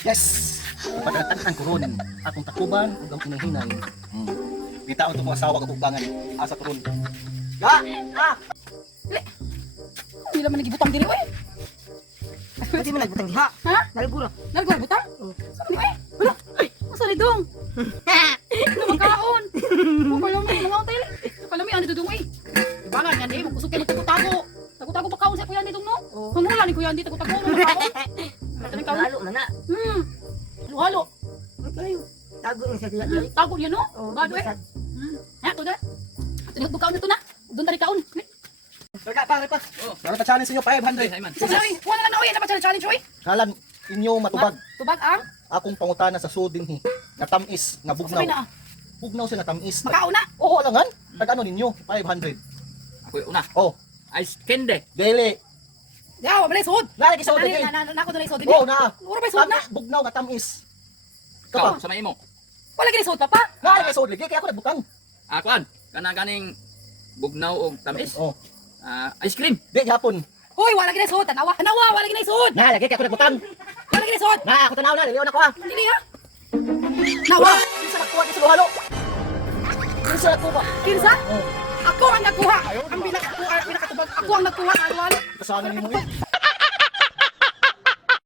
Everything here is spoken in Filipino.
Yes! Ipatagtagtan ko ron. Atong takuban, ug ang hinahinay. Bitaon to mga asawa kag ugbangan. Asa ko ron. Ga! Ah! Hindi naman nagibutang diri oy. Pati mo nagbutang diha. Ha? Nalguro. Nalgor butang? Saan ni oy? Wala. Asa ni dong? Ano magkaon? Kalami mga hotel. Kalami ano dudong oy. Ibangan yan eh, magkusog kay magtago-tago. Tago-tago pa kaon sa kuya ni dong no? Hangula ni kuya ni tago-tago magkaon. Tanig kaon. Halo na na. Halo-halo. Okay. Tago na siya diha. Tago niya no? Oh, Bado eh. Ha, to da. Ato kaon nito na. Doon tari kaon. Teka, pare pa. Meron pa challenge inyo 500. Sige oy, wala na oy, na pa challenge oy. Kalan inyo matubag. Tubag ang Akong pangutana sa sudin hi. Nga tamis, nga bugnaw. sabay na. Bugnaw siya nga tamis. Makaon na. Oo, alangan. Tag ano ninyo? 500. Ako yung una. Oh, Ice candy. dili. Yaw, balay sud. Nalagi sa sudin. Na ako dalay sud. Oo, na. Uro ba sud na? Tamis, bugnaw nga tamis. Ikaw, Kapa. sa may mo. Wala gini sud papa. Nalagi sa sudin. Kaya ako nagbutang. Akuan, kanang bugnaw o tamis. Oh, Ice cream. di yapon. Hoy, wala gini sud. Tanawa, wala gini sud. Nalagi kaya ako nagbutang. Wala gini sud. Na, ako tanaw na, liliw na ko ha. Dili ha. Nawa. Kinsa nakuha kinsa halo? Kinsa nakuha? Kinsa? Oh, Ako ang nagkuha. Ang pinakatubag. Ako ang nagkuha. Alwan. kasana nimo eh.